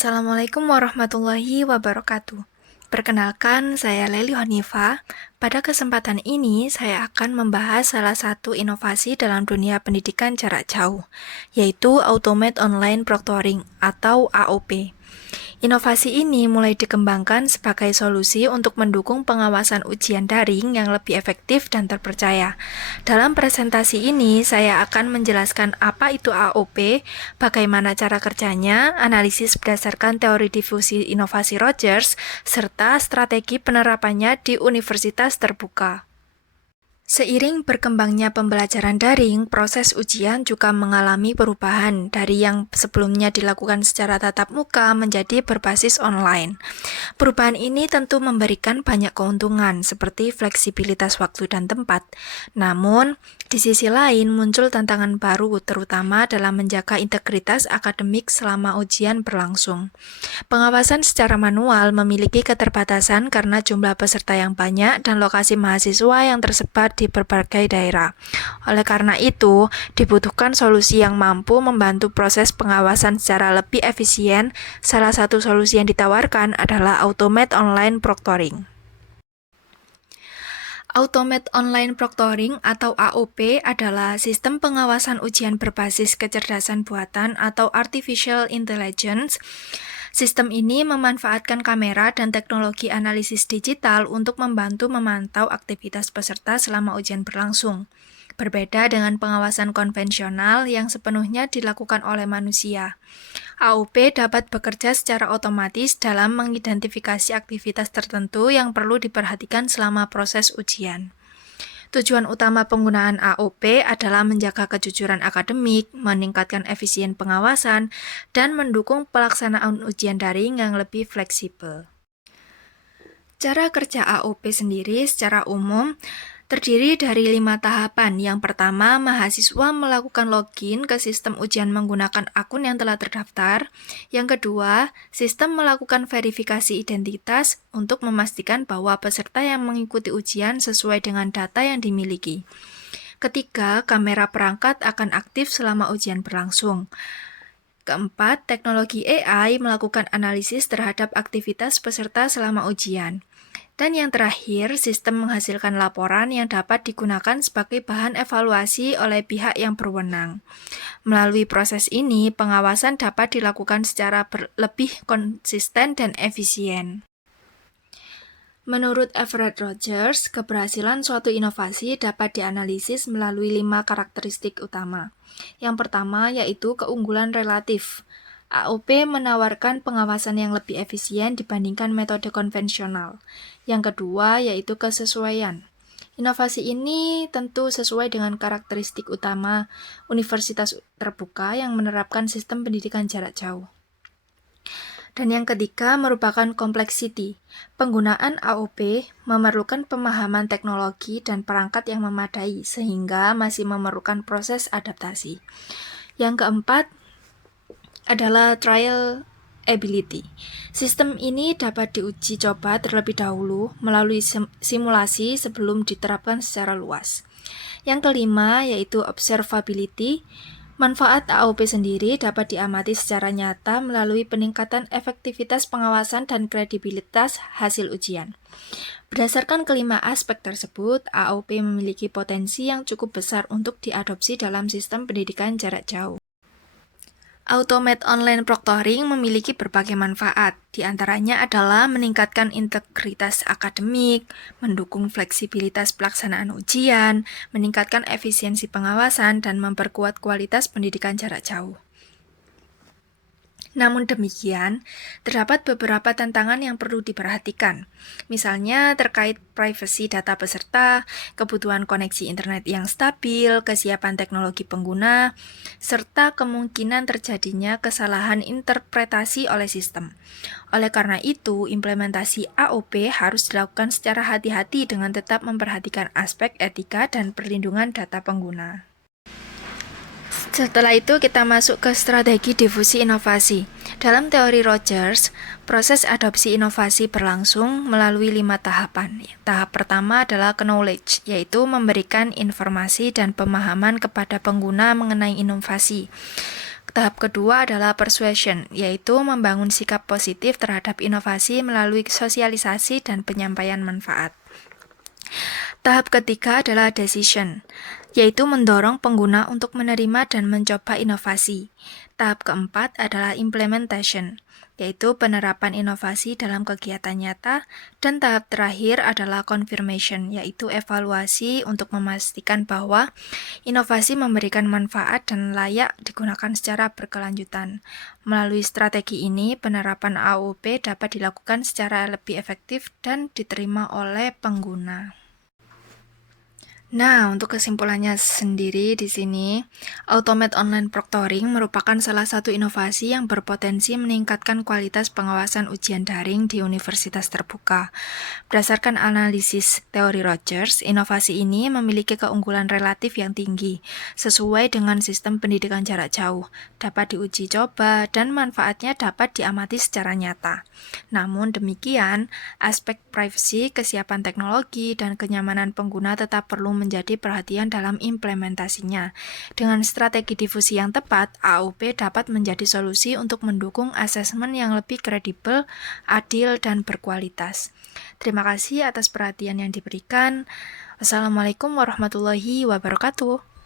Assalamualaikum warahmatullahi wabarakatuh. Perkenalkan, saya Leli Honifa. Pada kesempatan ini, saya akan membahas salah satu inovasi dalam dunia pendidikan jarak jauh, yaitu Automate Online Proctoring atau AOP. Inovasi ini mulai dikembangkan sebagai solusi untuk mendukung pengawasan ujian daring yang lebih efektif dan terpercaya. Dalam presentasi ini, saya akan menjelaskan apa itu AOP, bagaimana cara kerjanya, analisis berdasarkan teori difusi inovasi Rogers, serta strategi penerapannya di universitas terbuka. Seiring berkembangnya pembelajaran daring, proses ujian juga mengalami perubahan dari yang sebelumnya dilakukan secara tatap muka menjadi berbasis online. Perubahan ini tentu memberikan banyak keuntungan seperti fleksibilitas waktu dan tempat. Namun, di sisi lain muncul tantangan baru terutama dalam menjaga integritas akademik selama ujian berlangsung. Pengawasan secara manual memiliki keterbatasan karena jumlah peserta yang banyak dan lokasi mahasiswa yang tersebar di berbagai daerah. Oleh karena itu, dibutuhkan solusi yang mampu membantu proses pengawasan secara lebih efisien. Salah satu solusi yang ditawarkan adalah Automate Online Proctoring. Automate Online Proctoring atau AOP adalah sistem pengawasan ujian berbasis kecerdasan buatan atau Artificial Intelligence. Sistem ini memanfaatkan kamera dan teknologi analisis digital untuk membantu memantau aktivitas peserta selama ujian berlangsung. Berbeda dengan pengawasan konvensional yang sepenuhnya dilakukan oleh manusia. AOP dapat bekerja secara otomatis dalam mengidentifikasi aktivitas tertentu yang perlu diperhatikan selama proses ujian. Tujuan utama penggunaan AOP adalah menjaga kejujuran akademik, meningkatkan efisien pengawasan, dan mendukung pelaksanaan ujian daring yang lebih fleksibel. Cara kerja AOP sendiri secara umum terdiri dari 5 tahapan. Yang pertama, mahasiswa melakukan login ke sistem ujian menggunakan akun yang telah terdaftar. Yang kedua, sistem melakukan verifikasi identitas untuk memastikan bahwa peserta yang mengikuti ujian sesuai dengan data yang dimiliki. Ketiga, kamera perangkat akan aktif selama ujian berlangsung. Keempat, teknologi AI melakukan analisis terhadap aktivitas peserta selama ujian. Dan yang terakhir, sistem menghasilkan laporan yang dapat digunakan sebagai bahan evaluasi oleh pihak yang berwenang. Melalui proses ini, pengawasan dapat dilakukan secara lebih konsisten dan efisien. Menurut Everett Rogers, keberhasilan suatu inovasi dapat dianalisis melalui 5 karakteristik utama. Yang pertama yaitu keunggulan relatif. AOP menawarkan pengawasan yang lebih efisien dibandingkan metode konvensional. Yang kedua yaitu kesesuaian. Inovasi ini tentu sesuai dengan karakteristik utama universitas terbuka yang menerapkan sistem pendidikan jarak jauh. Dan yang ketiga merupakan complexity. Penggunaan AOP memerlukan pemahaman teknologi dan perangkat yang memadai sehingga masih memerlukan proses adaptasi. Yang keempat adalah trial ability. Sistem ini dapat diuji coba terlebih dahulu melalui simulasi sebelum diterapkan secara luas. Yang kelima yaitu observability. Manfaat AOP sendiri dapat diamati secara nyata melalui peningkatan efektivitas pengawasan dan kredibilitas hasil ujian. Berdasarkan kelima aspek tersebut, AOP memiliki potensi yang cukup besar untuk diadopsi dalam sistem pendidikan jarak jauh. Automate Online Proctoring memiliki berbagai manfaat, di antaranya adalah meningkatkan integritas akademik, mendukung fleksibilitas pelaksanaan ujian, meningkatkan efisiensi pengawasan, dan memperkuat kualitas pendidikan jarak jauh. Namun demikian, terdapat beberapa tantangan yang perlu diperhatikan, misalnya terkait privasi data peserta, kebutuhan koneksi internet yang stabil, kesiapan teknologi pengguna, serta kemungkinan terjadinya kesalahan interpretasi oleh sistem. Oleh karena itu, implementasi AOP harus dilakukan secara hati-hati dengan tetap memperhatikan aspek etika dan perlindungan data pengguna. Setelah itu kita masuk ke strategi difusi inovasi. Dalam teori Rogers, proses adopsi inovasi berlangsung melalui 5 tahapan. Tahap pertama adalah knowledge, yaitu memberikan informasi dan pemahaman kepada pengguna mengenai inovasi. Tahap kedua adalah persuasion, yaitu membangun sikap positif terhadap inovasi melalui sosialisasi dan penyampaian manfaat. Tahap ketiga adalah decision, yaitu mendorong pengguna untuk menerima dan mencoba inovasi. Tahap keempat adalah implementation, yaitu penerapan inovasi dalam kegiatan nyata. Dan tahap terakhir adalah confirmation, yaitu evaluasi untuk memastikan bahwa inovasi memberikan manfaat dan layak digunakan secara berkelanjutan. Melalui strategi ini, penerapan AOP dapat dilakukan secara lebih efektif dan diterima oleh pengguna. Nah, untuk kesimpulannya sendiri di sini, Automate Online Proctoring merupakan salah satu inovasi yang berpotensi meningkatkan kualitas pengawasan ujian daring di universitas terbuka. Berdasarkan analisis teori Rogers, inovasi ini memiliki keunggulan relatif yang tinggi, sesuai dengan sistem pendidikan jarak jauh, dapat diuji coba, dan manfaatnya dapat diamati secara nyata. Namun demikian, aspek privasi, kesiapan teknologi, dan kenyamanan pengguna tetap perlu menjadi perhatian dalam implementasinya. Dengan strategi difusi yang tepat, AOP dapat menjadi solusi untuk mendukung asesmen yang lebih kredibel, adil, dan berkualitas. Terima kasih atas perhatian yang diberikan. Wassalamualaikum warahmatullahi wabarakatuh.